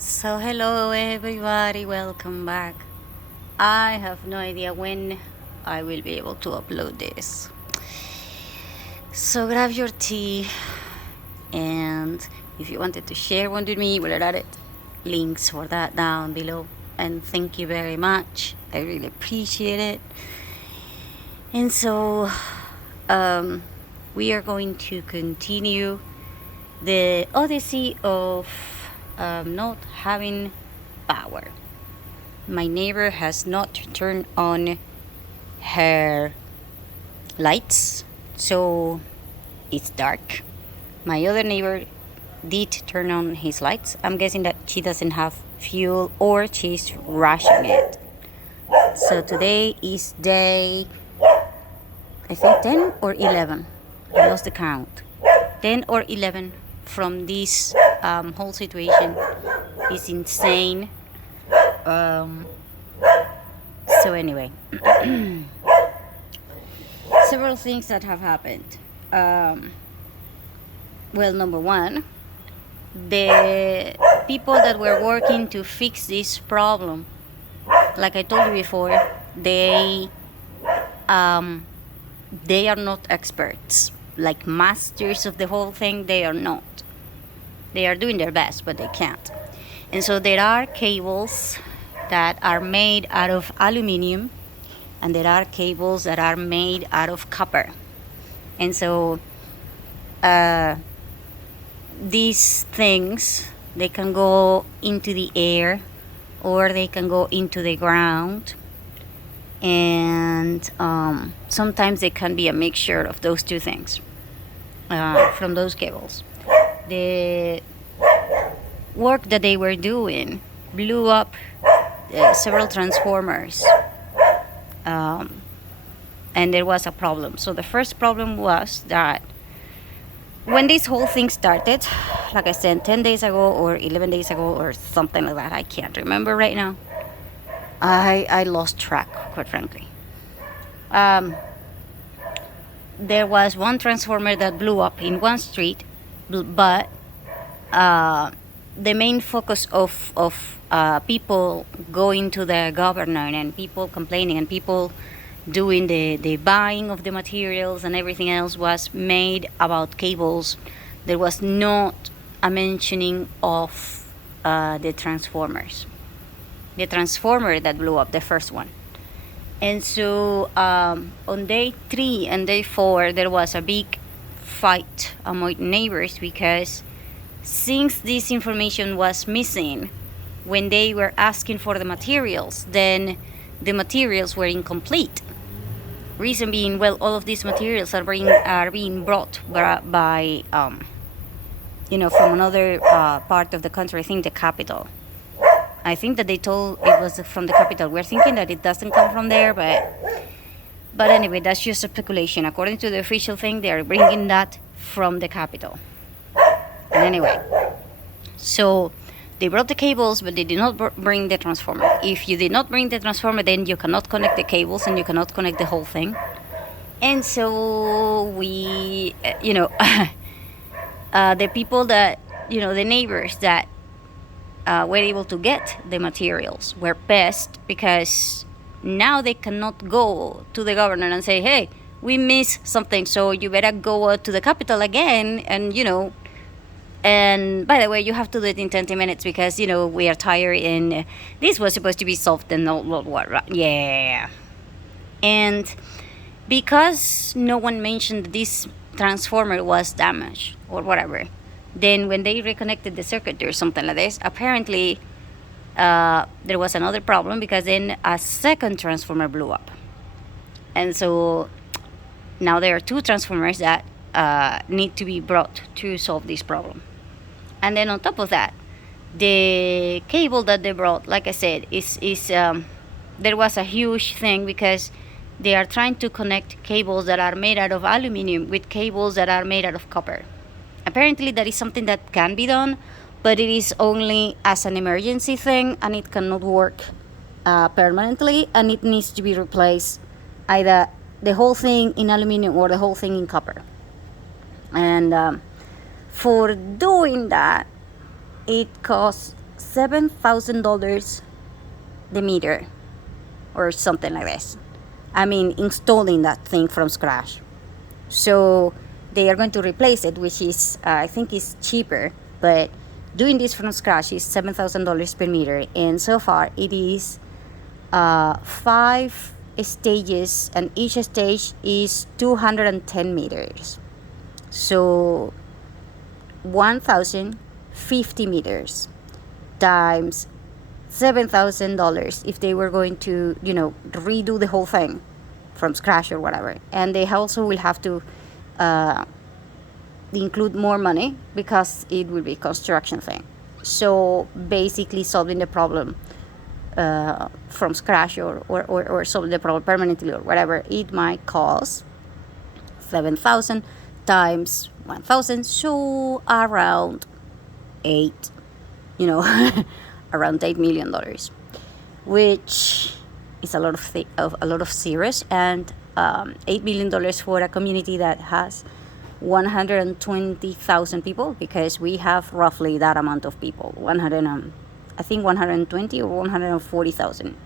So, hello everybody, welcome back. I have no idea when I will be able to upload this. So, grab your tea, and if you wanted to share one with me, we'll add it. Links for that down below. And thank you very much. I really appreciate it. And so, we are going to continue the odyssey of not having power. My neighbor has not turned on her lights, so it's dark. My other neighbor did turn on his lights. I'm guessing that she doesn't have fuel or she's rushing it. So today is day, I think 10 or 11. I lost the count. 10 or 11 from this whole situation is insane. So anyway, several things that have happened. Well, number one, the people that were working to fix this problem, like I told you before, they are not experts, like masters of the whole thing. They are not. They are doing their best, but they can't. And so there are cables that are made out of aluminum, and there are cables that are made out of copper. And so these things, they can go into the air or they can go into the ground. And sometimes it can be a mixture of those two things from those cables. The work that they were doing blew up several transformers, and there was a problem. So the first problem was that when this whole thing started, like I said, 10 days ago or 11 days ago or something like that, I can't remember right now. I lost track, quite frankly. There was one transformer that blew up in one street, but the main focus of people going to the governor and people complaining and people doing the buying of the materials and everything else was made about cables. There was not a mentioning of the transformers. The transformer that blew up, the first one. And so on day 3 and day 4, there was a big fight among neighbors because since this information was missing when they were asking for the materials, then the materials were incomplete. Reason being, well, all of these materials are being brought by from another part of the country. I think the capital. I think that they told it was from the capital. We're thinking that it doesn't come from there, but anyway, that's just a speculation. According to the official thing, they are bringing that from the capital. And anyway, so they brought the cables, but they did not bring the transformer. If you did not bring the transformer, then you cannot connect the cables and you cannot connect the whole thing. And so we, the people that, the neighbors that were able to get the materials were pissed because now they cannot go to the governor and say, hey, we missed something, so you better go to the capital again and, and by the way, you have to do it in 20 minutes because, we are tired and this was supposed to be solved and what, yeah. And because no one mentioned this transformer was damaged or whatever, then when they reconnected the circuit or something like this, apparently there was another problem because then a second transformer blew up. And so now there are 2 transformers that need to be brought to solve this problem. And then on top of that, the cable that they brought, like I said, is there was a huge thing because they are trying to connect cables that are made out of aluminum with cables that are made out of copper. Apparently that is something that can be done, but it is only as an emergency thing and it cannot work permanently, and it needs to be replaced, either the whole thing in aluminum or the whole thing in copper. And for doing that, it costs $7,000 the meter or something like this. I mean, installing that thing from scratch. So they are going to replace it, which is, I think is cheaper, but doing this from scratch is $7,000 per meter. And so far it is 5 stages, and each stage is 210 meters. So 1,050 meters times $7,000 if they were going to, redo the whole thing from scratch or whatever. And they also will have to include more money because it will be a construction thing. So basically solving the problem from scratch or solving the problem permanently or whatever, it might cost 7,000 times 1,000, so around 8, around $8 million, which is a lot of zeros, and $8 million for a community that has 120,000 people, because we have roughly that amount of people, 120 or 140,000.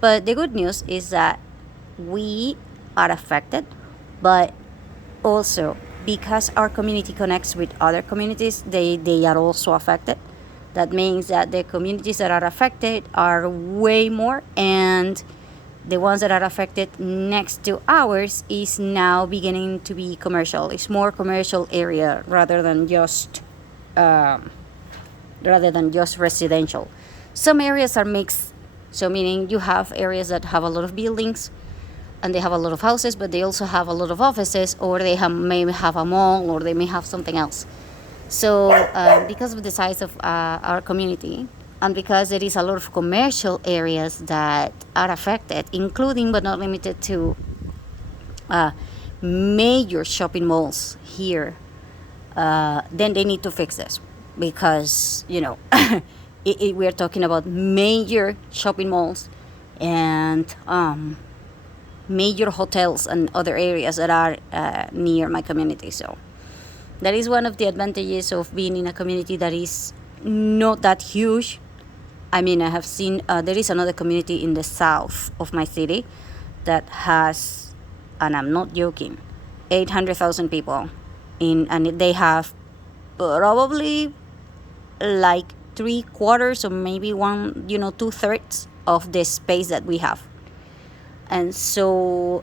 But the good news is that we are affected, but also because our community connects with other communities, they are also affected. That means that the communities that are affected are way more, and the ones that are affected next to ours is now beginning to be commercial. It's more commercial area rather than just residential. Some areas are mixed, so meaning you have areas that have a lot of buildings and they have a lot of houses, but they also have a lot of offices, or they may have a mall, or they may have something else. So because of the size of our community, and because there is a lot of commercial areas that are affected, including but not limited to major shopping malls here, then they need to fix this, because we're talking about major shopping malls and major hotels and other areas that are near my community. So that is one of the advantages of being in a community that is not that huge. I mean, I have seen there is another community in the south of my city that has, and I'm not joking, 800,000 people and they have probably like 3/4 or maybe 2/3 of the space that we have. And so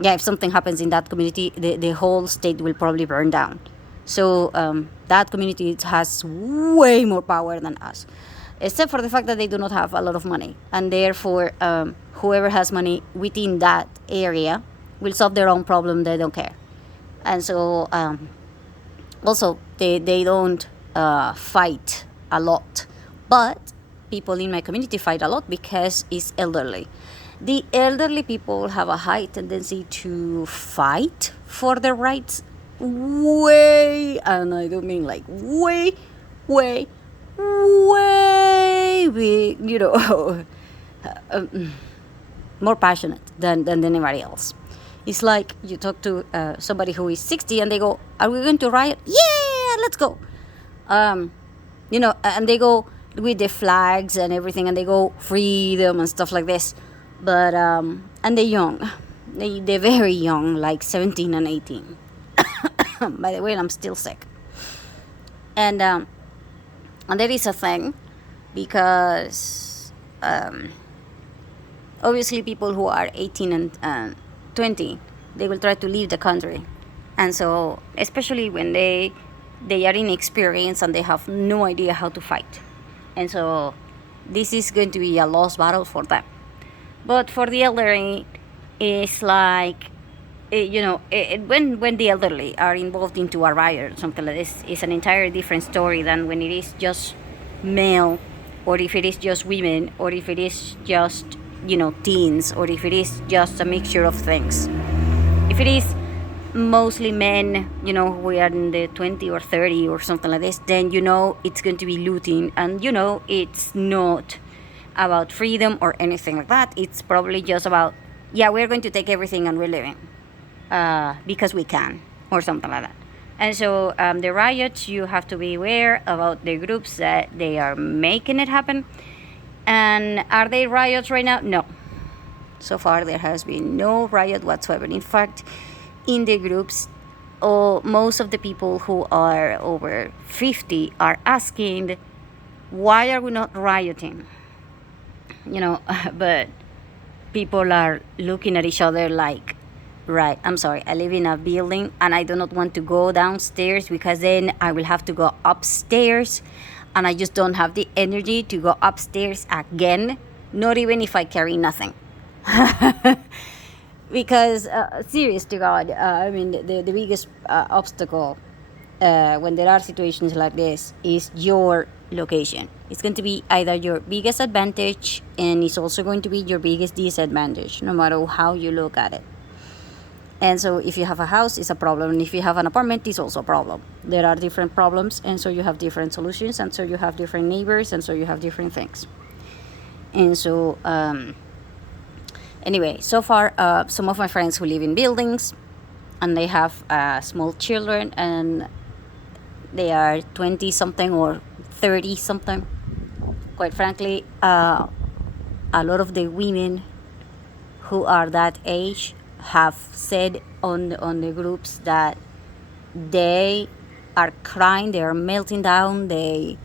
if something happens in that community, the whole state will probably burn down. So that community has way more power than us, except for the fact that they do not have a lot of money, and therefore whoever has money within that area will solve their own problem. They don't care. And so also they don't fight a lot, but people in my community fight a lot because it's elderly. The elderly people have a high tendency to fight for their rights way, and I don't mean like way big, more passionate than anybody else. It's like you talk to somebody who is 60 and they go, "Are we going to riot? Yeah, let's go." And they go with the flags and everything, and they go freedom and stuff like this. But and they're young, they're very young, like 17 and 18. By the way, I'm still sick. And there is a thing, because obviously people who are 18 and 20, they will try to leave the country. And so especially when they are inexperienced and they have no idea how to fight. And so this is going to be a lost battle for them. But for the elderly, it's like, when the elderly are involved into a riot or something like this, it's an entirely different story than when it is just male, or if it is just women, or if it is just, teens, or if it is just a mixture of things. If it is mostly men, who are in the 20 or 30 or something like this, then it's going to be looting, and it's not about freedom or anything like that. It's probably just about, we're going to take everything and we're leaving because we can, or something like that. And so the riots, you have to be aware about the groups that they are making it happen. And are they riots right now? No. So far, there has been no riot whatsoever. In fact, in the groups, most of the people who are over 50 are asking, why are we not rioting? You know, but people are looking at each other like, right, I'm sorry, I live in a building and I do not want to go downstairs because then I will have to go upstairs and I just don't have the energy to go upstairs again, not even if I carry nothing. Because, serious to God, I mean, the biggest obstacle when there are situations like this is your location. It's going to be either your biggest advantage and it's also going to be your biggest disadvantage, no matter how you look at it. And so if you have a house, it's a problem. And if you have an apartment, it's also a problem. There are different problems, and so you have different solutions, and so you have different neighbors, and so you have different things. And so, anyway, so far, some of my friends who live in buildings, and they have small children, and they are 20 something or 30 something. Quite frankly, a lot of the women who are that age have said on the groups that they are crying, they are melting down, they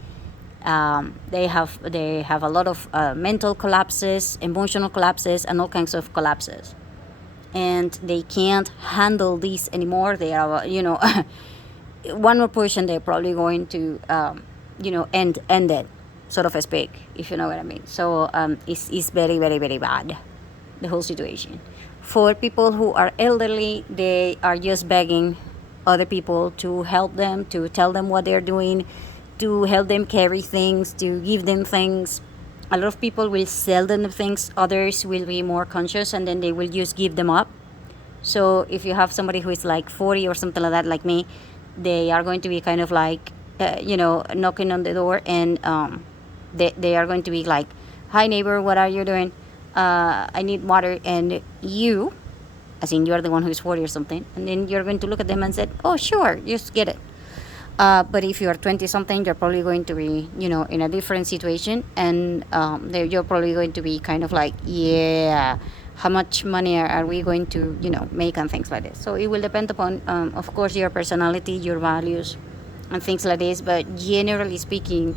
have a lot of mental collapses, emotional collapses, and all kinds of collapses, and they can't handle this anymore. They are, one more portion, they're probably going to end it, sort of speak, if you know what I mean. So it's very, very, very bad, the whole situation. For people who are elderly, they are just begging other people to help them, to tell them what they're doing, to help them carry things, to give them things. A lot of people will sell them things, others will be more conscious and then they will just give them up. So if you have somebody who is like 40 or something like that, like me, they are going to be kind of like, knocking on the door, and they are going to be like, hi neighbor, what are you doing? I need water. And you, as in you're the one who's 40 or something, and then you're going to look at them and say, oh sure, just get it. But if you're 20 something, you're probably going to be, in a different situation, and you're probably going to be kind of like, yeah, how much money are we going to, make, and things like this. So it will depend upon, of course, your personality, your values, and things like this. But generally speaking,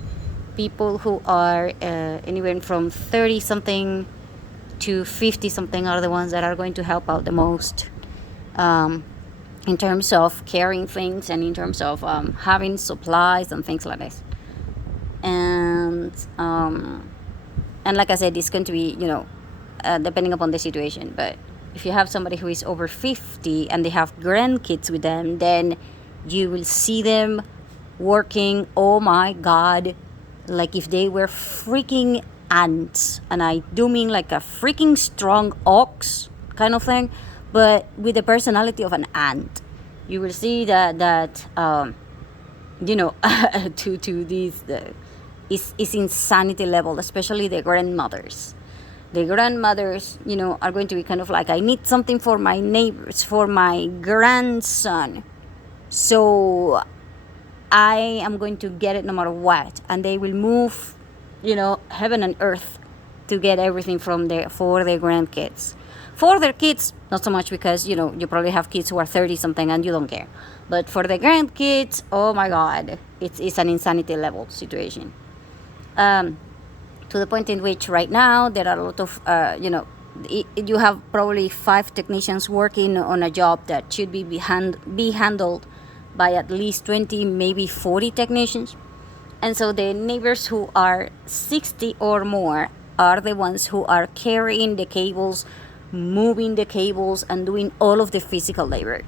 people who are anywhere from 30 something to 50 something are the ones that are going to help out the most, in terms of carrying things and in terms of having supplies and things like this. And like I said, it's going to be, depending upon the situation. But if you have somebody who is over 50 and they have grandkids with them, then you will see them working, oh my God, like if they were freaking ants. And I do mean like a freaking strong ox kind of thing, but with the personality of an ant. You will see that to these is insanity level, especially the grandmothers. The grandmothers, are going to be kind of like, I need something for my neighbors, for my grandson, so I am going to get it no matter what. And they will move, heaven and earth to get everything for their grandkids. For their kids, not so much, because, you probably have kids who are 30 something and you don't care. But for the grandkids, oh my God, it's an insanity level situation. To the point in which right now there are a lot of, you have probably 5 technicians working on a job that should be handled by at least 20, maybe 40 technicians. And so the neighbors who are 60 or more are the ones who are carrying the cables, moving the cables, and doing all of the physical labor.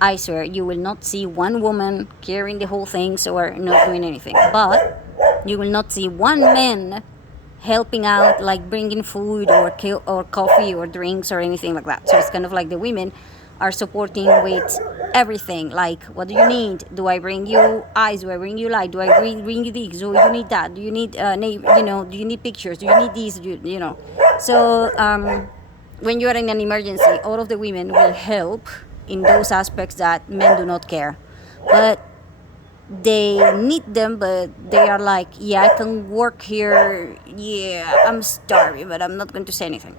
I swear, you will not see one woman carrying the whole thing or not doing anything. But you will not see one man helping out, like bringing food or coffee or drinks or anything like that. So it's kind of like the women are supporting with everything. Like, what do you need? Do I bring you ice? Do I bring you light? Do I bring you this? Do you need that? Do you need do you need pictures? Do you need these? So when you are in an emergency, all of the women will help in those aspects that men do not care. but they need them, but they are like, yeah, I can work here, yeah, I'm starving, but I'm not going to say anything.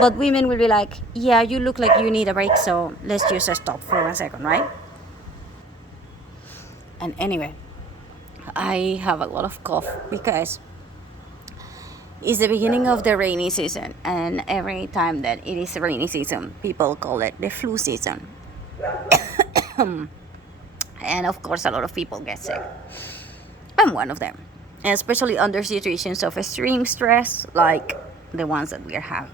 But women will be like, yeah, you look like you need a break, so let's just stop for 1 second, right? And anyway, I have a lot of cough because it's the beginning of the rainy season, and every time that it is rainy season, people call it the flu season. And of course, a lot of people get sick. I'm one of them, and especially under situations of extreme stress like the ones that we are having.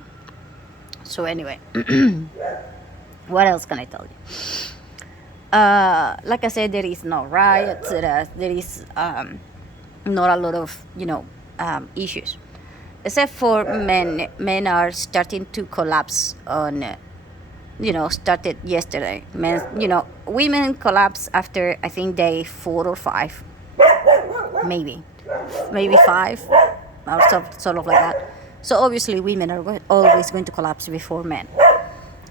So anyway, what else can I tell you? Like I said, there is no riots. There is not a lot of issues, except for men. Men are starting to collapse on. Started yesterday. Men, women collapse after I think day 4 or 5, maybe 5, or sort of like that. So obviously, women are always going to collapse before men.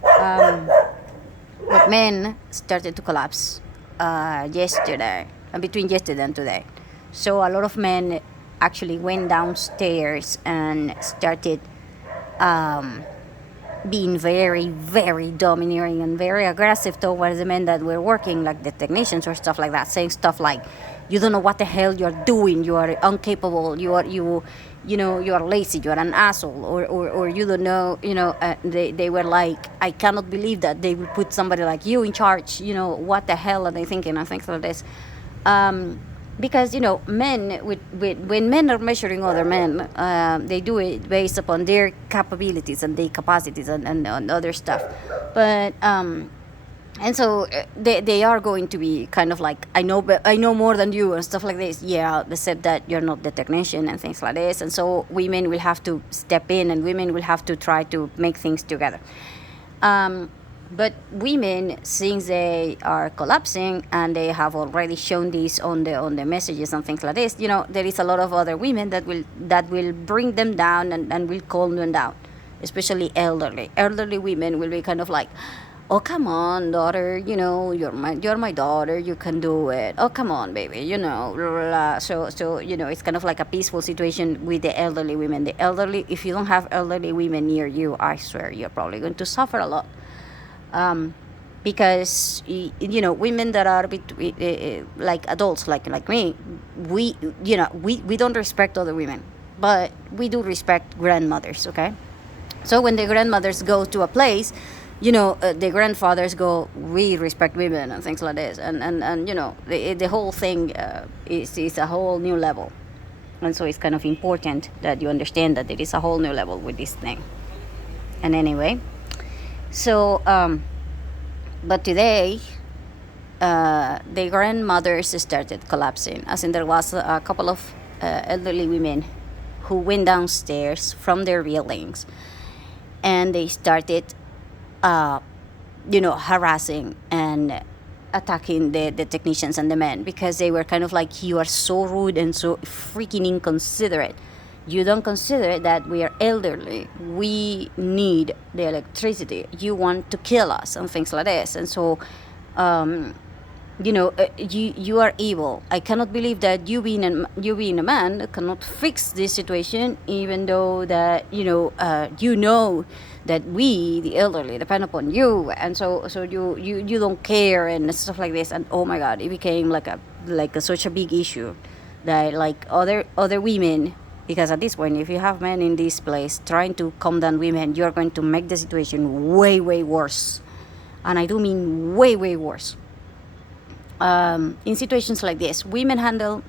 But men started to collapse yesterday, between yesterday and today. So a lot of men actually went downstairs and started being very, very domineering and very aggressive towards the men that were working, like the technicians or stuff like that, saying stuff like, "You don't know what the hell you're doing. You are incapable. You are lazy. You are an asshole, or you don't know." They were like, "I cannot believe that they would put somebody like you in charge. What the hell are they thinking?" And things like this. Because men when men are measuring other men, they do it based upon their capabilities and their capacities and other stuff, but and so they are going to be kind of like, I know more than you and stuff like this, yeah, except that you're not the technician and things like this. And so women will have to step in, and women will have to try to make things together. But women, since they are collapsing and they have already shown this on the messages and things like this, there is a lot of other women that will bring them down and will calm them down, especially elderly women will be kind of like, "Oh, come on, daughter, you're my daughter, you can do it. Oh, come on, baby, blah, blah, blah." So it's kind of like a peaceful situation with the elderly women. The elderly, if you don't have elderly women near you, I swear you're probably going to suffer a lot. Because women that are like adults, like me, we don't respect other women, but we do respect grandmothers. Okay, so when the grandmothers go to a place, the grandfathers go, "We respect women," and things like this, and the whole thing is a whole new level. And so it's kind of important that you understand that there is a whole new level with this thing. And anyway, so, but today, the grandmothers started collapsing, as in there was a couple of elderly women who went downstairs from their buildings, and they started, harassing and attacking the technicians and the men, because they were kind of like, "You are so rude and so freaking inconsiderate. You don't consider that we are elderly. We need the electricity. You want to kill us," and things like this. And so, you are evil. I cannot believe that you being a man cannot fix this situation, even though that that we, the elderly, depend upon you. And so you don't care and stuff like this. And oh my God, it became like such a big issue that like other women. Because at this point, if you have men in this place trying to calm down women, you're going to make the situation way, way worse. And I do mean way, way worse. In situations like this, women handle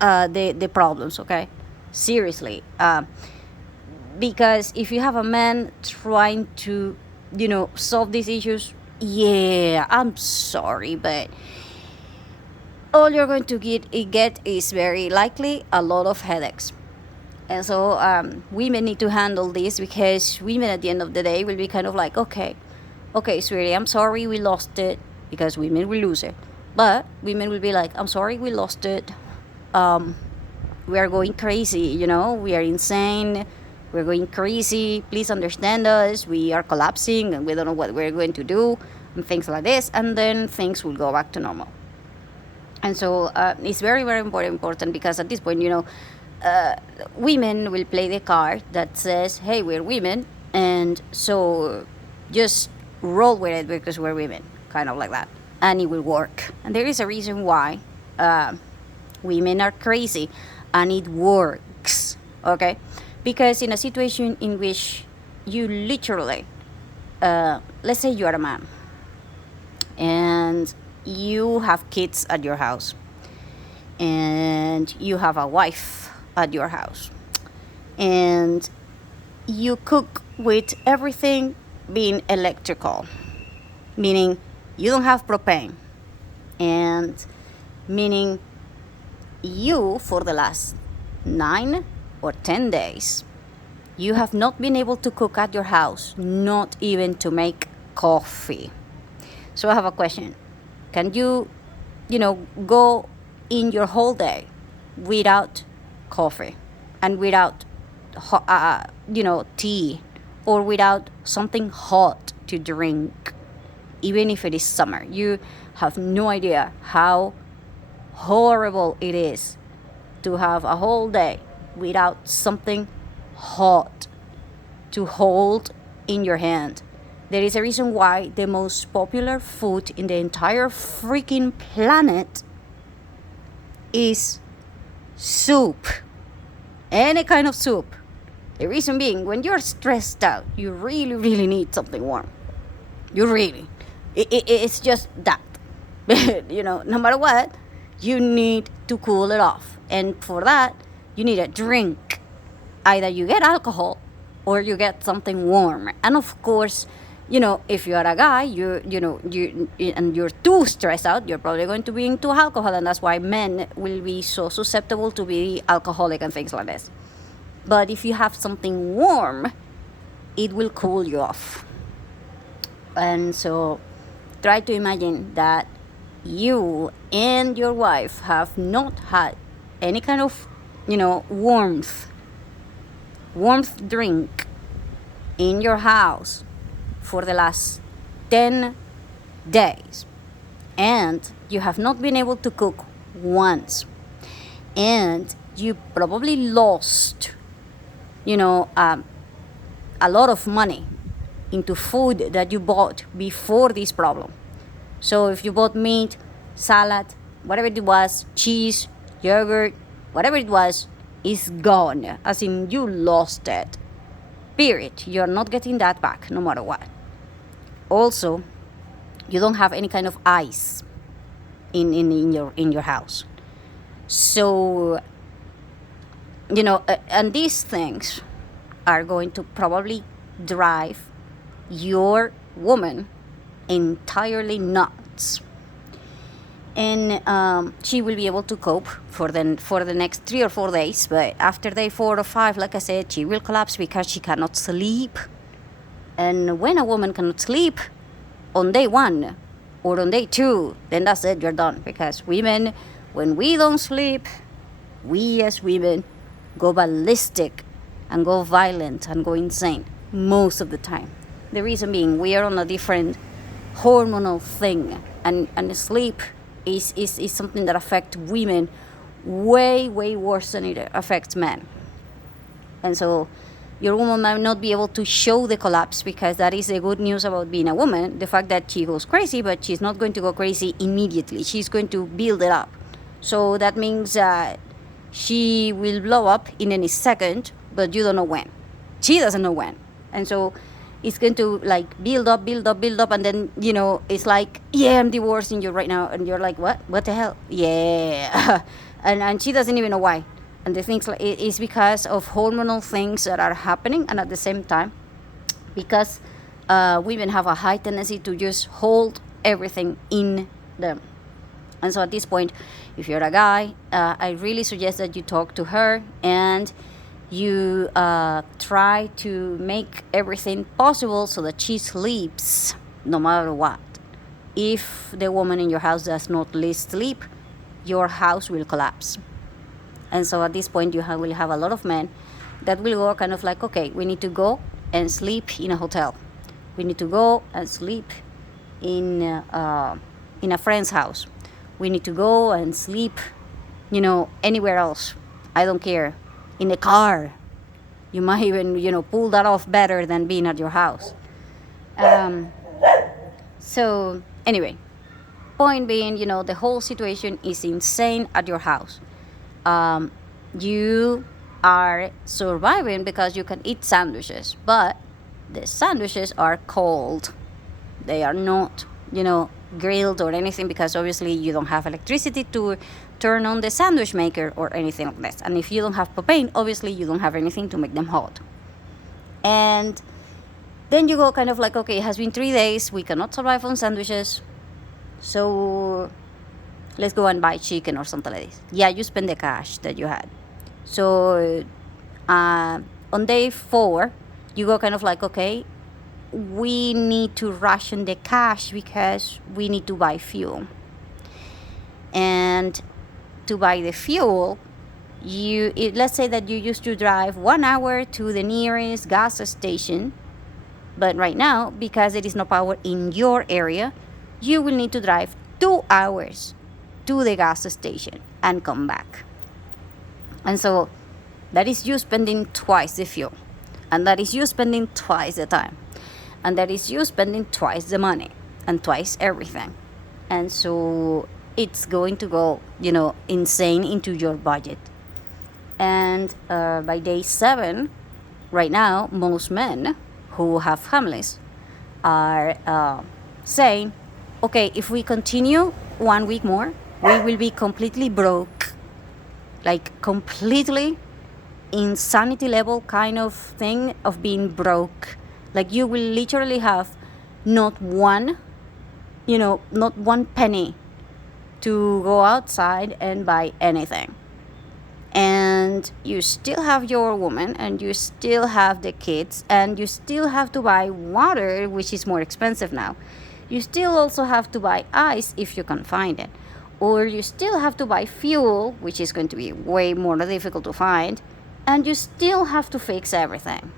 the problems, okay? Seriously. Because if you have a man trying to, solve these issues, yeah, I'm sorry, but all you're going to get is very likely a lot of headaches. And so women need to handle this, because women at the end of the day will be kind of like, okay, sweetie, I'm sorry we lost it, because women will lose it. But women will be like, "I'm sorry we lost it. We are going crazy, we are insane. We're going crazy. Please understand us. We are collapsing and we don't know what we're going to do." and things like this, and then things will go back to normal. And so it's very, very important because at this point, women will play the card that says, hey, we're women, and so just roll with it because we're women, kind of like that, and it will work. And there is a reason why women are crazy, and it works, okay? Because in a situation in which you literally, let's say you are a man, and you have kids at your house, and you have a wife at your house, and you cook with everything being electrical, meaning you don't have propane, and meaning you, for the last 9 or 10 days, you have not been able to cook at your house, not even to make coffee. So I have a question. Can you, go in your whole day without coffee and without, tea, or without something hot to drink, even if it is summer? You have no idea how horrible it is to have a whole day without something hot to hold in your hand. There is a reason why the most popular food in the entire freaking planet is soup. Any kind of soup. The reason being, when you're stressed out, you really, really need something warm. You really. It's just that. No matter what, you need to cool it off. And for that, you need a drink. Either you get alcohol or you get something warm. And of course, if you are a guy, and you're too stressed out, you're probably going to be into alcohol, and that's why men will be so susceptible to be alcoholic and things like this. But if you have something warm, it will cool you off. And so try to imagine that you and your wife have not had any kind of, warmth drink in your house for the last 10 days, and you have not been able to cook once, and you probably lost a lot of money into food that you bought before this problem. So if you bought meat, salad, whatever it was, cheese, yogurt, whatever it was, is gone, as in you lost it, period. You're not getting that back no matter what. Also, you don't have any kind of ice in your house. So, and these things are going to probably drive your woman entirely nuts. And she will be able to cope for the next 3 or 4 days. But after day 4 or 5, like I said, she will collapse because she cannot sleep. And when a woman cannot sleep on day 1 or on day 2, then that's it, you're done. Because women, when we don't sleep, we as women go ballistic and go violent and go insane most of the time. The reason being, we are on a different hormonal thing, and sleep is something that affects women way, way worse than it affects men. And so your woman might not be able to show the collapse, because that is the good news about being a woman, the fact that she goes crazy, but she's not going to go crazy immediately. She's going to build it up. So that means that she will blow up in any second, but you don't know when. She doesn't know when. And so it's going to build up, and then, it's like, yeah, I'm divorcing you right now. And you're like, what the hell? Yeah. and she doesn't even know why. And the things it's because of hormonal things that are happening, and at the same time, because women have a high tendency to just hold everything in them. And so at this point, if you're a guy, I really suggest that you talk to her and you try to make everything possible so that she sleeps no matter what. If the woman in your house does not sleep, your house will collapse. And so at this point, will have a lot of men that will go kind of okay, we need to go and sleep in a hotel. We need to go and sleep in a friend's house. We need to go and sleep, anywhere else. I don't care. In the car. You might even, pull that off better than being at your house. So, anyway, point being, the whole situation is insane at your house. You are surviving because you can eat sandwiches, but the sandwiches are cold. They are not, grilled or anything, because obviously you don't have electricity to turn on the sandwich maker or anything like this. And if you don't have propane, obviously you don't have anything to make them hot. And then you go kind of like, okay, it has been 3 days, we cannot survive on sandwiches, so let's go and buy chicken or something like this. Yeah, you spend the cash that you had. So on day 4, you go kind of like, okay, we need to ration the cash because we need to buy fuel. And to buy the fuel, let's say that you used to drive 1 hour to the nearest gas station, but right now, because there is no power in your area, you will need to drive 2 hours to the gas station and come back. And so that is you spending twice the fuel, and that is you spending twice the time, and that is you spending twice the money and twice everything. And so it's going to go, insane into your budget. And by day 7, right now, most men who have families are saying, okay, if we continue 1 week more, we will be completely broke, like completely insanity level kind of thing of being broke. Like you will literally have not one penny to go outside and buy anything. And you still have your woman, and you still have the kids, and you still have to buy water, which is more expensive now. You still also have to buy ice if you can find it. Or you still have to buy fuel, which is going to be way more difficult to find. And you still have to fix everything.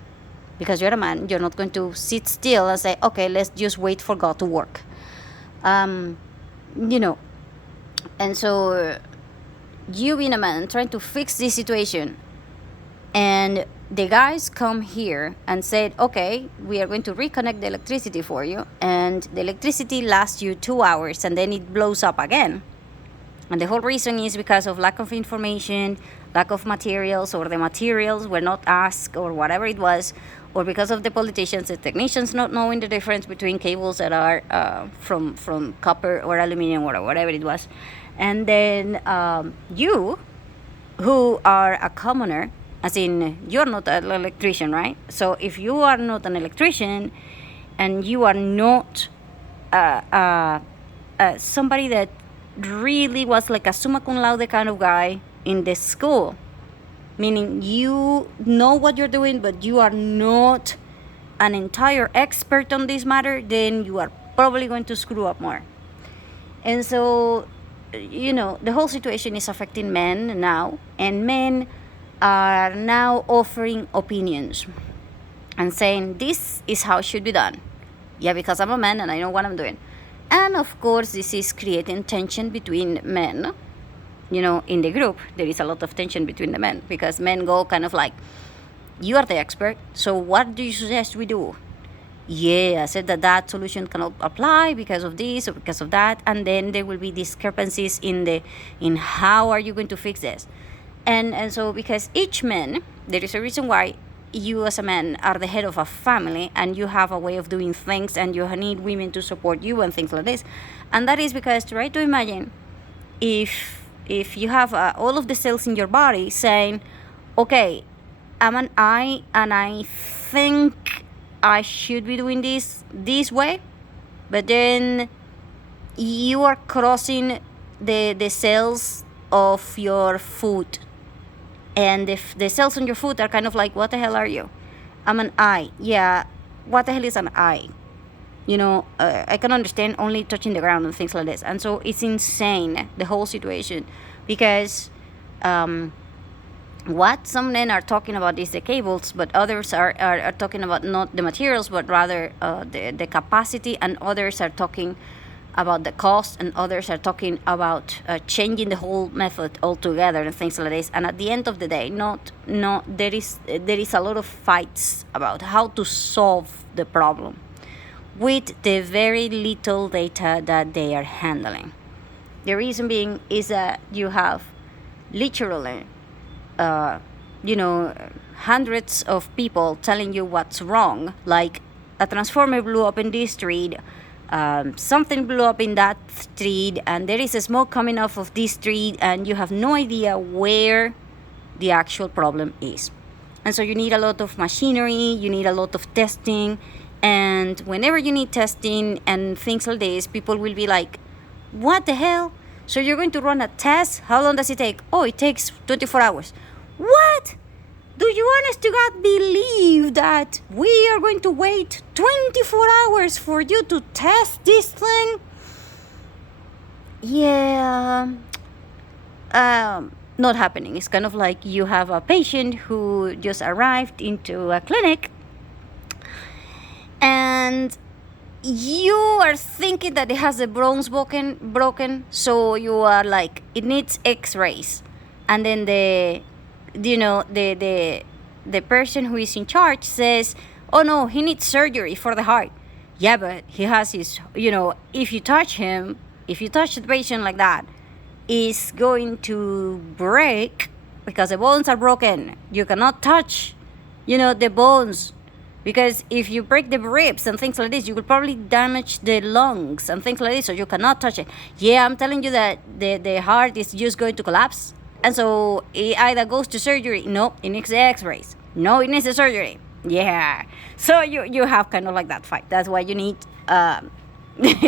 Because you're a man, you're not going to sit still and say, okay, let's just wait for God to work. And so you being a man trying to fix this situation, and the guys come here and said, okay, we are going to reconnect the electricity for you, and the electricity lasts you 2 hours and then it blows up again. And the whole reason is because of lack of information, lack of materials, or the materials were not asked, or whatever it was, or because of the politicians, the technicians not knowing the difference between cables that are from copper or aluminum or whatever it was. And then you, who are a commoner, as in you're not an electrician, right? So if you are not an electrician and you are not somebody that really was like a summa cum laude kind of guy in the school, meaning you know what you're doing, but you are not an entire expert on this matter, then you are probably going to screw up more. And so, the whole situation is affecting men now, and men are now offering opinions and saying, this is how it should be done. Yeah, because I'm a man and I know what I'm doing. And of course, this is creating tension between men. In the group, there is a lot of tension between the men, because men go kind of like, you are the expert, so what do you suggest we do? Yeah, I said that solution cannot apply because of this or because of that, and then there will be discrepancies in how are you going to fix this. And so because each man, there is a reason why you as a man are the head of a family, and you have a way of doing things, and you need women to support you and things like this. And that is because, try to imagine if you have all of the cells in your body saying, okay, I'm an I, and I think I should be doing this way, but then you are crossing the cells of your foot, and the cells on your foot are kind of like, what the hell are you? I'm an I. Yeah, what the hell is an I? I can understand only touching the ground and things like this. And so it's insane, the whole situation, because what some men are talking about is the cables, but others are talking about not the materials, but rather the capacity, and others are talking about the cost, and others are talking about changing the whole method altogether and things like this. And at the end of the day, there is a lot of fights about how to solve the problem with the very little data that they are handling. The reason being is that you have literally hundreds of people telling you what's wrong, like a transformer blew up in this street, something blew up in that street, and there is a smoke coming off of this street, and you have no idea where the actual problem is. And so you need a lot of machinery, you need a lot of testing, and whenever you need testing and things like this, people will be like, what the hell? So you're going to run a test? How long does it take? Oh, it takes 24 hours. What? Do you honest to God believe that we are going to wait 24 hours for you to test this thing? Yeah, not happening. It's kind of like you have a patient who just arrived into a clinic, and you are thinking that it has the bones broken, so you are like, it needs x-rays, and then the person who is in charge says, oh no, he needs surgery for the heart. Yeah, but he has his, if you touch the patient like that, is going to break because the bones are broken. You cannot touch, the bones, because if you break the ribs and things like this, you will probably damage the lungs and things like this, so you cannot touch it. Yeah, I'm telling you that the heart is just going to collapse. And so it either goes to surgery. No, it needs the x-rays. No, it needs the surgery. Yeah. So you have kind of like that fight. That's why you need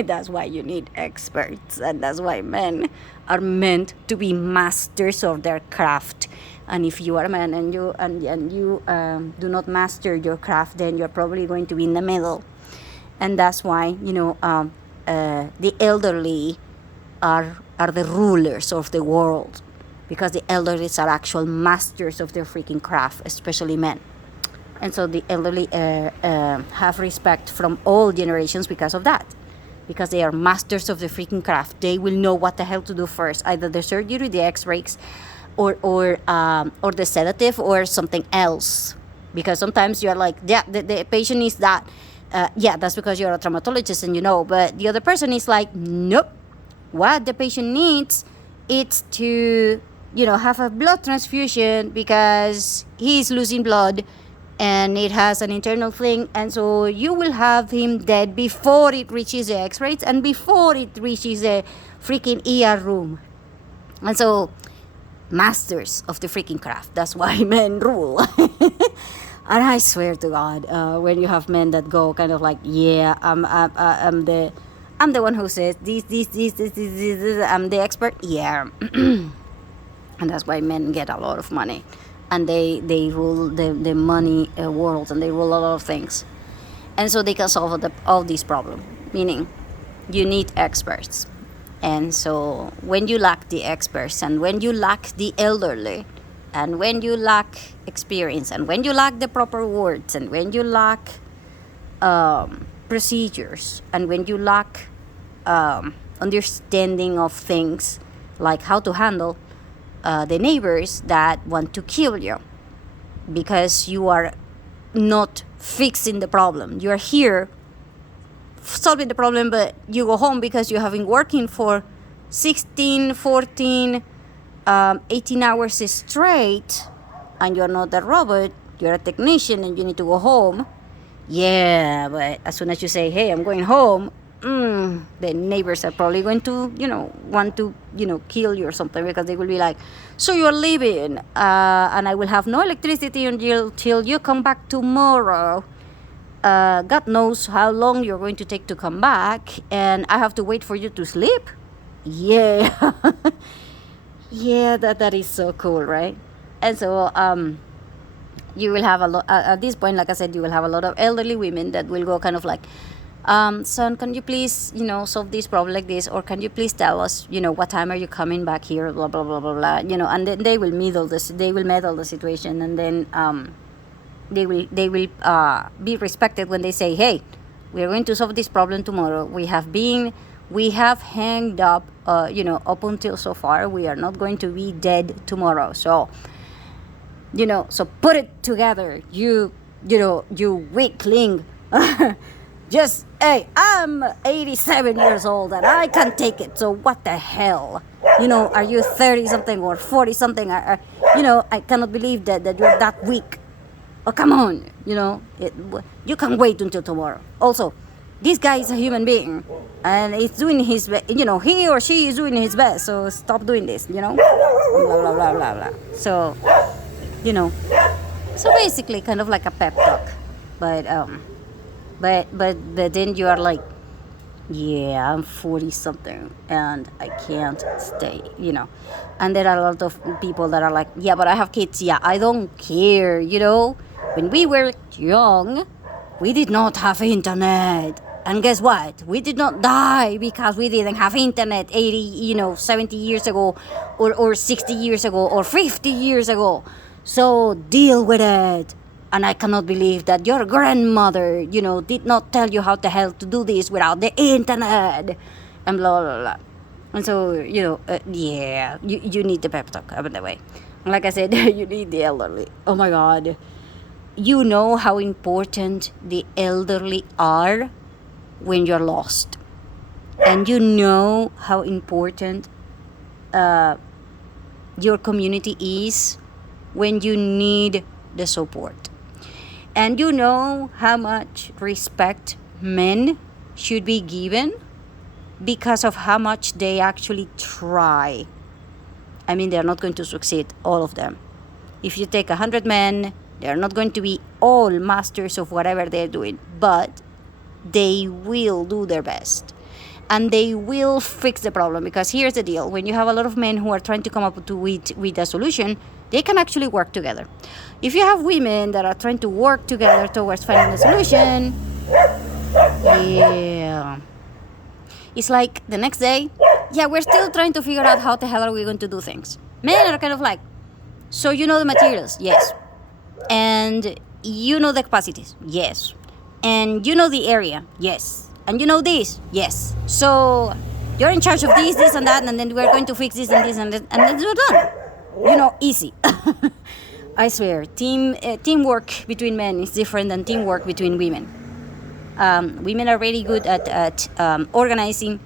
that's why you need experts, and that's why men are meant to be masters of their craft. And if you are a man and you do not master your craft, then you're probably going to be in the middle. And that's why the elderly are the rulers of the world, because the elderly are actual masters of their freaking craft, especially men. And so the elderly have respect from all generations because of that, because they are masters of the freaking craft. They will know what the hell to do first, either the surgery, the x-rays, or the sedative, or something else. Because sometimes you're like, yeah, the patient needs that. Yeah, that's because you're a traumatologist and but the other person is like, nope. What the patient needs, it's to have a blood transfusion because he's losing blood and it has an internal thing, and so you will have him dead before it reaches the x-rays and before it reaches the freaking ER room. And so, masters of the freaking craft. That's why men rule. And I swear to God, when you have men that go kind of like, yeah, I'm the one who says this, I'm the expert. Yeah. And that's why men get a lot of money, and they rule the money world, and they rule a lot of things, and so they can solve all these problems. Meaning, you need experts, and so when you lack the experts, and when you lack the elderly, and when you lack experience, and when you lack the proper words, and when you lack procedures, and when you lack understanding of things like how to handle the neighbors that want to kill you because you are not fixing the problem. You are here solving the problem, but you go home because you have been working for 16, 14, 18 hours straight, and you're not a robot, you're a technician, and you need to go home. Yeah, but as soon as you say, hey, I'm going home, the neighbors are probably going to, want to, kill you or something, because they will be like, so you're leaving, and I will have no electricity until you come back tomorrow. God knows how long you're going to take to come back, and I have to wait for you to sleep? Yeah. Yeah, that is so cool, right? And so, you will have a lot, at this point, like I said, you will have a lot of elderly women that will go kind of like, son, can you please, solve this problem like this, or can you please tell us, what time are you coming back here, blah blah blah blah blah, and then they will meddle the situation, and then they will be respected when they say, hey, we are going to solve this problem tomorrow. We have hanged up, up until so far. We are not going to be dead tomorrow. So, so put it together. You weakling. Just, hey, I'm 87 years old and I can't take it. So what the hell? Are you 30 something or 40 something? I cannot believe that you're that weak. Oh, come on. You can wait until tomorrow. Also, this guy is a human being and he's doing his best. He or she is doing his best. So stop doing this, Blah, blah, blah, blah, blah. So, so basically kind of like a pep talk. But then you are like, yeah, I'm 40 something and I can't stay, And there are a lot of people that are like, yeah, but I have kids. Yeah, I don't care, When we were young, we did not have internet. And guess what? We did not die because we didn't have internet 80, 70 years ago or 60 years ago or 50 years ago. So deal with it. And I cannot believe that your grandmother, did not tell you how the hell to do this without the internet. And blah, blah, blah. And so, yeah, you need the pep talk, by the way. Like I said, you need the elderly. Oh my God. You know how important the elderly are when you're lost. And you know how important your community is when you need the support. And you know how much respect men should be given because of how much they actually try. I mean, they're not going to succeed, all of them. If you take 100 men, they're not going to be all masters of whatever they're doing, but they will do their best. And they will fix the problem, because here's the deal. When you have a lot of men who are trying to come up with a solution, they can actually work together. If you have women that are trying to work together towards finding a solution, yeah. It's like the next day, yeah, we're still trying to figure out how the hell are we going to do things. Men are kind of like, so you know the materials? Yes. And you know the capacities? Yes. And you know the area? Yes. And you know this? Yes. So you're in charge of this, and that, and then we're going to fix this and this, and then we're done. Easy. I swear, teamwork between men is different than teamwork between women. Women are really good at organizing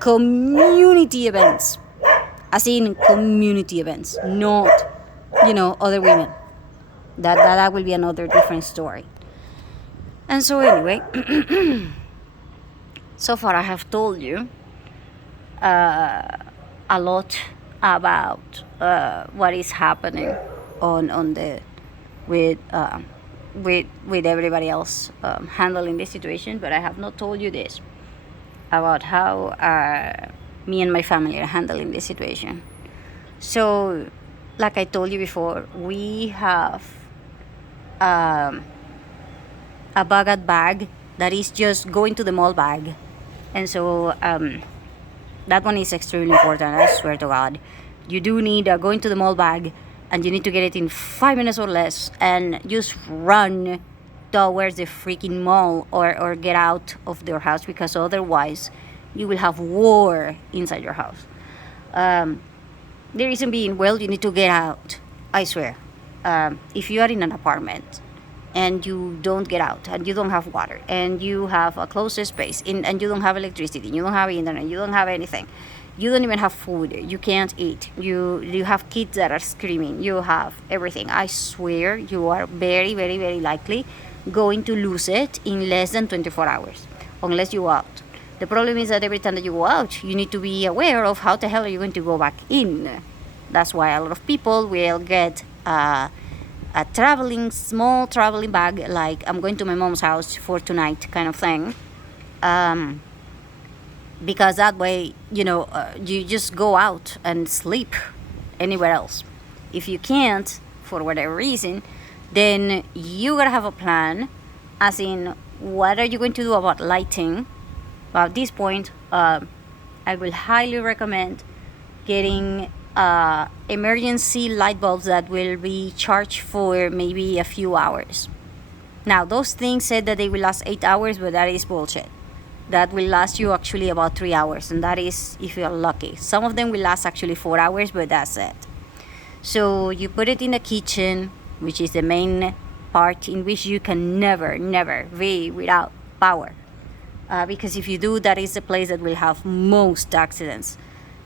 community events. As in community events, not, other women. That will be another different story. And so anyway, so far I have told you a lot about what is happening with everybody else handling this situation, but I have not told you this about how me and my family are handling this situation. So, like I told you before, we have a bagged bag that is just going to the mall bag, and so that one is extremely important. I swear to God, you do need going to the mall bag, and you need to get it in 5 minutes or less, and just run towards the freaking mall or get out of your house, because otherwise you will have war inside your house. The reason being, well, you need to get out. I swear. If you are in an apartment and you don't get out, and you don't have water, and you have a closed space, and you don't have electricity, you don't have internet, you don't have anything, you don't even have food, you can't eat, you have kids that are screaming, you have everything, I swear you are very, very, very likely going to lose it in less than 24 hours, unless you go out. The problem is that every time that you go out, you need to be aware of how the hell are you going to go back in. That's why a lot of people will get a small traveling bag, like I'm going to my mom's house for tonight kind of thing. Because that way, you just go out and sleep anywhere else. If you can't, for whatever reason, then you gotta have a plan, as in, what are you going to do about lighting? Well, at this point, I will highly recommend getting emergency light bulbs that will be charged for maybe a few hours. Now, those things said that they will last 8 hours, but that is bullshit. That will last you actually about 3 hours, and that is if you're lucky. Some of them will last actually 4 hours, but that's it. So you put it in the kitchen, which is the main part in which you can never be without power. Because if you do, that is the place that will have most accidents,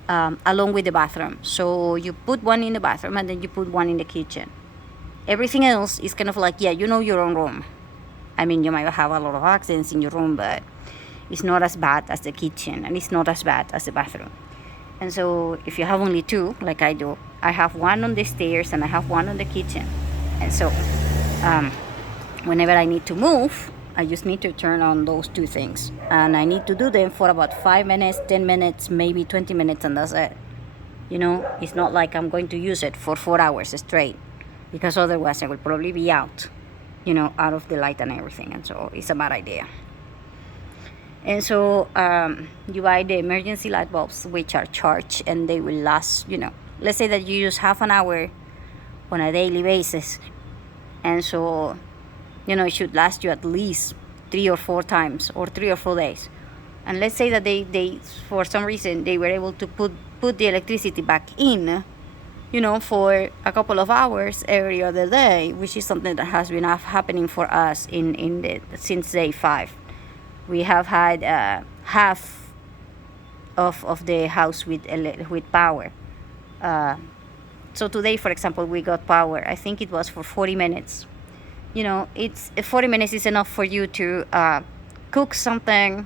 along with the bathroom. So you put one in the bathroom and then you put one in the kitchen. Everything else is kind of like, yeah, you know your own room. I mean, you might have a lot of accidents in your room, but it's not as bad as the kitchen, and it's not as bad as the bathroom. And so if you have only two, like I do, I have one on the stairs and I have one on the kitchen. And so whenever I need to move, I just need to turn on those two things. And I need to do them for about 5 minutes, 10 minutes, maybe 20 minutes, and that's it. You know, it's not like I'm going to use it for 4 hours straight, because otherwise I will probably be out, you know, out of the light and everything. And so it's a bad idea. And so you buy the emergency light bulbs, which are charged, and they will last, you know, let's say that you use half an hour on a daily basis. And so, you know, it should last you at least 3 or 4 times, or 3 or 4 days. And let's say that they for some reason, they were able to put the electricity back in, you know, for a couple of hours every other day, which is something that has been happening for us since day 5. We have had half of the house with power. So today, for example, we got power. I think it was for 40 minutes. You know, 40 minutes is enough for you to cook something.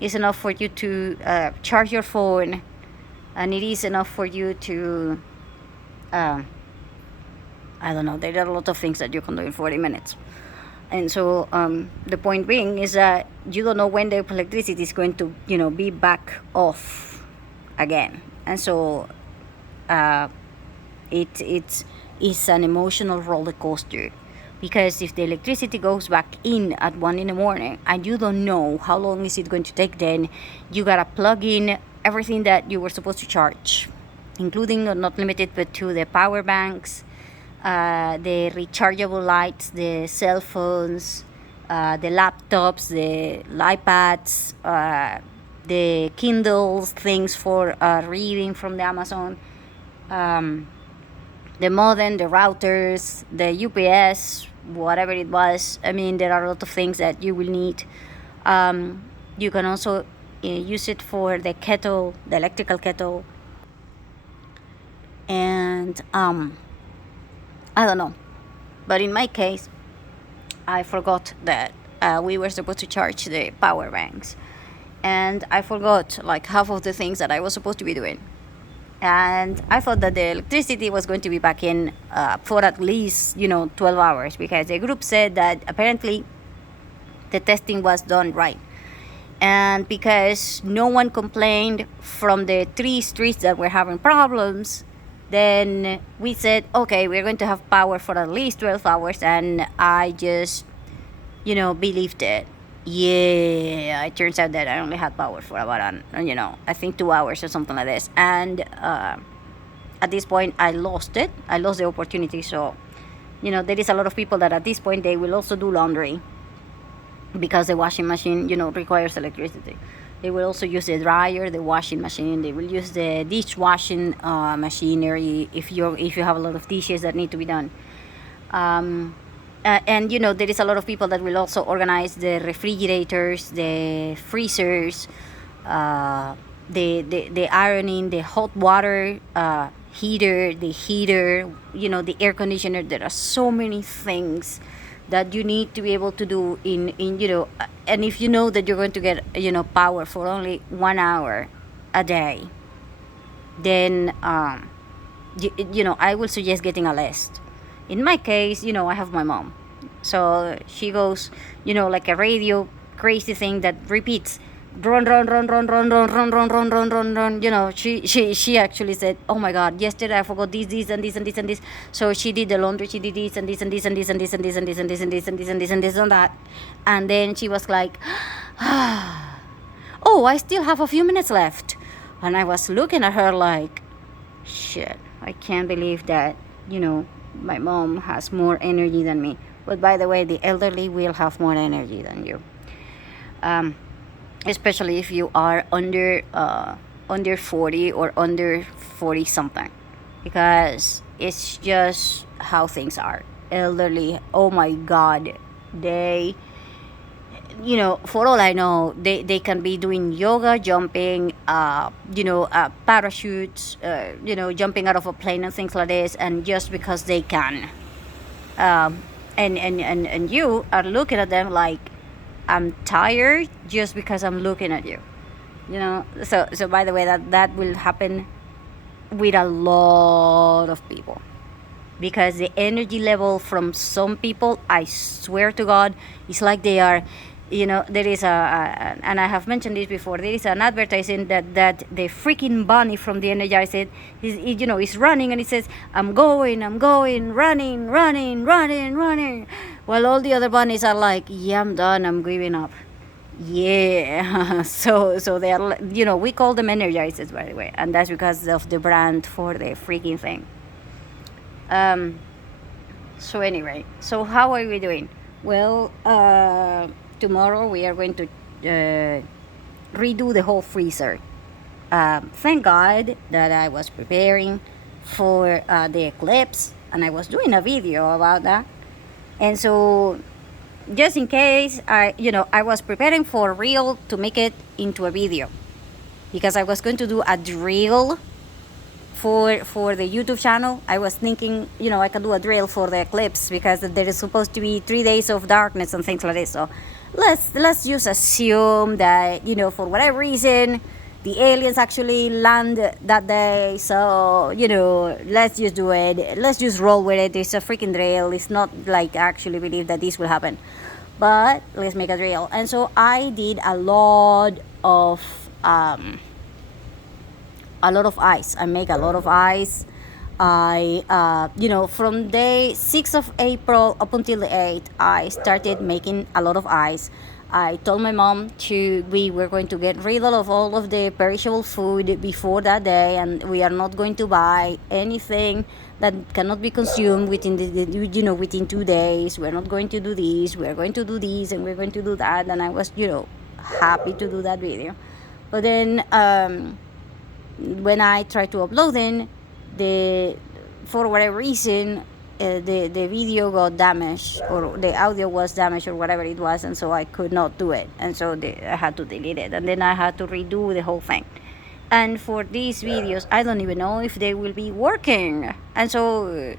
It's enough for you to charge your phone, and it is enough for you to I don't know. There are a lot of things that you can do in 40 minutes. And so the point being is that you don't know when the electricity is going to, you know, be back off again. And so it's an emotional roller coaster, because if the electricity goes back in at 1 in the morning and you don't know how long is it going to take, then you gotta plug in everything that you were supposed to charge, including, not limited but to, the power banks, the rechargeable lights, the cell phones, the laptops, the iPads, the Kindles, things for reading from the Amazon, the modem, the routers, the UPS, whatever it was. I mean, there are a lot of things that you will need. You can also use it for the kettle, the electrical kettle. And I don't know, but in my case, I forgot that we were supposed to charge the power banks, and I forgot like half of the things that I was supposed to be doing. And I thought that the electricity was going to be back in for at least, 12 hours, because the group said that apparently the testing was done right. And because no one complained from the 3 streets that were having problems, then we said, okay, we're going to have power for at least 12 hours. And I just, believed it. Yeah, it turns out that I only had power for about, I think 2 hours or something like this. And at this point, I lost it. I lost the opportunity. So, there is a lot of people that at this point, they will also do laundry, because the washing machine, requires electricity. They will also use the dryer, the washing machine. They will use the dishwashing machinery if you have a lot of dishes that need to be done. And there is a lot of people that will also organize the refrigerators, the freezers, the ironing, the hot water heater, the heater, the air conditioner. There are so many things that you need to be able to do in and if you know that you're going to get power for only 1 hour a day, then I will suggest getting a list. In my case, I have my mom, so she goes like a radio crazy thing that repeats run, run, run, run, run, run, run, run, run, run, run, run. You know, she actually said, oh my God, yesterday I forgot this, and this, and this, and this. So she did the laundry, she did this, and this, and this, and this, and this, and this, and this, and this, and this, and this, and this, and this, and that. And then she was like, oh, I still have a few minutes left. And I was looking at her like, shit, I can't believe that, my mom has more energy than me. But by the way, the elderly will have more energy than you. Especially if you are under 40 or under 40 something, because it's just how things are. Elderly, oh my God, they, for all I know, they can be doing yoga, jumping, parachutes, jumping out of a plane and things like this, and just because they can. And you are looking at them like, I'm tired just because I'm looking at you. So by the way, that will happen with a lot of people, because the energy level from some people, I swear to God, is like they are, there is and I have mentioned this before, there is an advertising that the freaking bunny from the Energizer is running, and it says, I'm going, running, while all the other bunnies are like, yeah, I'm done, I'm giving up. Yeah. So they are, we call them Energizers, by the way, and that's because of the brand for the freaking thing. So anyway, so how are we doing? Well, tomorrow we are going to redo the whole freezer. Thank God that I was preparing for the eclipse, and I was doing a video about that. And so, just in case, I was preparing for real to make it into a video, because I was going to do a drill for the YouTube channel. I was thinking, I can do a drill for the eclipse, because there is supposed to be 3 days of darkness and things like this. So let's just assume that, for whatever reason, the aliens actually land that day. So, let's just do it. Let's just roll with it. It's a freaking drill. It's not like I actually believe that this will happen, but let's make a drill. And so I did a lot of ice. I make a lot of ice. I, from day 6th of April up until the 8th, I started making a lot of ice. I told my mom we were going to get rid of all of the perishable food before that day, and we are not going to buy anything that cannot be consumed within within 2 days. We're not going to do this. We're going to do this, and we're going to do that. And I was, happy to do that video. But then, when I tried to upload it, for whatever reason, the video got damaged, or the audio was damaged, or whatever it was, and so I could not do it, and so I had to delete it, and then I had to redo the whole thing. And for these videos, I don't even know if they will be working, and so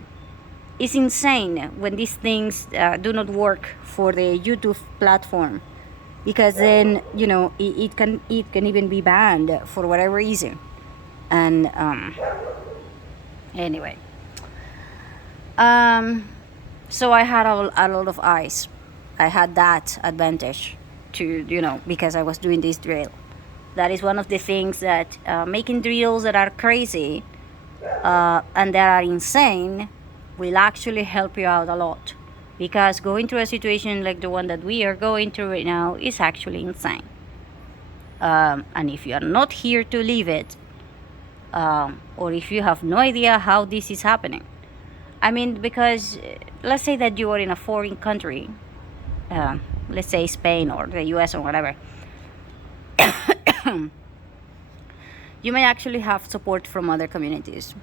it's insane when these things do not work for the YouTube platform, because then it can even be banned for whatever reason. And anyway, so I had a lot of ice. I had that advantage to, because I was doing this drill. That is one of the things that making drills that are crazy and that are insane will actually help you out a lot, because going through a situation like the one that we are going through right now is actually insane. And if you are not here to live it, or if you have no idea how this is happening, I mean, because let's say that you are in a foreign country, let's say Spain or the US or whatever, you may actually have support from other communities.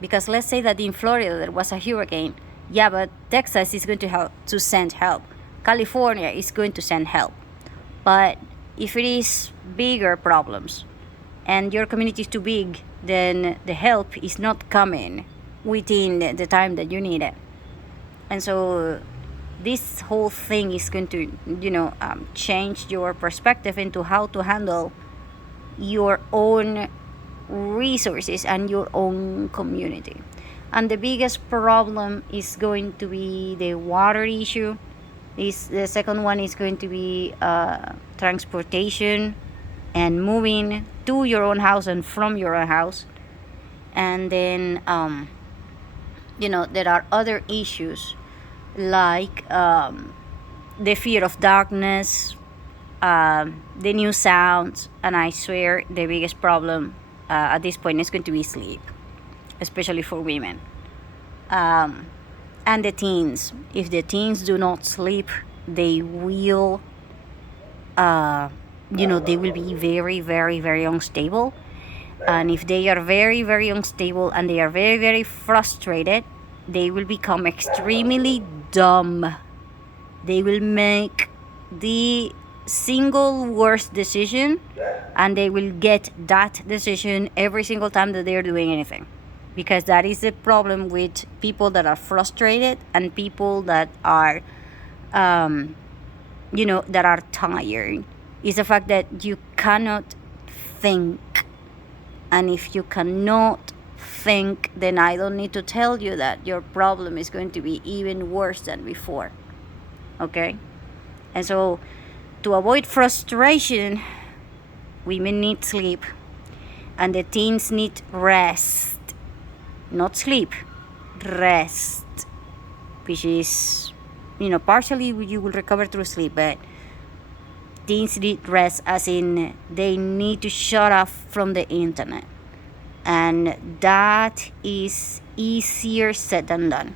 Because let's say that in Florida there was a hurricane, yeah, but Texas is going to send help. California is going to send help. But if it is bigger problems and your community is too big, then the help is not coming within the time that you need it. And so this whole thing is going to, change your perspective into how to handle your own resources and your own community. And the biggest problem is going to be the water issue. The second one is going to be transportation. and moving to your own house and from your own house. And then there are other issues like the fear of darkness, the new sounds, and I swear the biggest problem at this point is going to be sleep, especially for women. And the teens. If the teens do not sleep, they will, they will be very, very, very unstable. And if they are very, very unstable and they are very, very frustrated, they will become extremely dumb. They will make the single worst decision, and they will get that decision every single time that they are doing anything. Because that is the problem with people that are frustrated and people that are, that are tired. Is the fact that you cannot think. And if you cannot think, then I don't need to tell you that your problem is going to be even worse than before. Okay? And so, to avoid frustration, women need sleep. And the teens need rest. Not sleep, rest. Which is, partially you will recover through sleep, but teens need rest, as in they need to shut off from the internet. And that is easier said than done.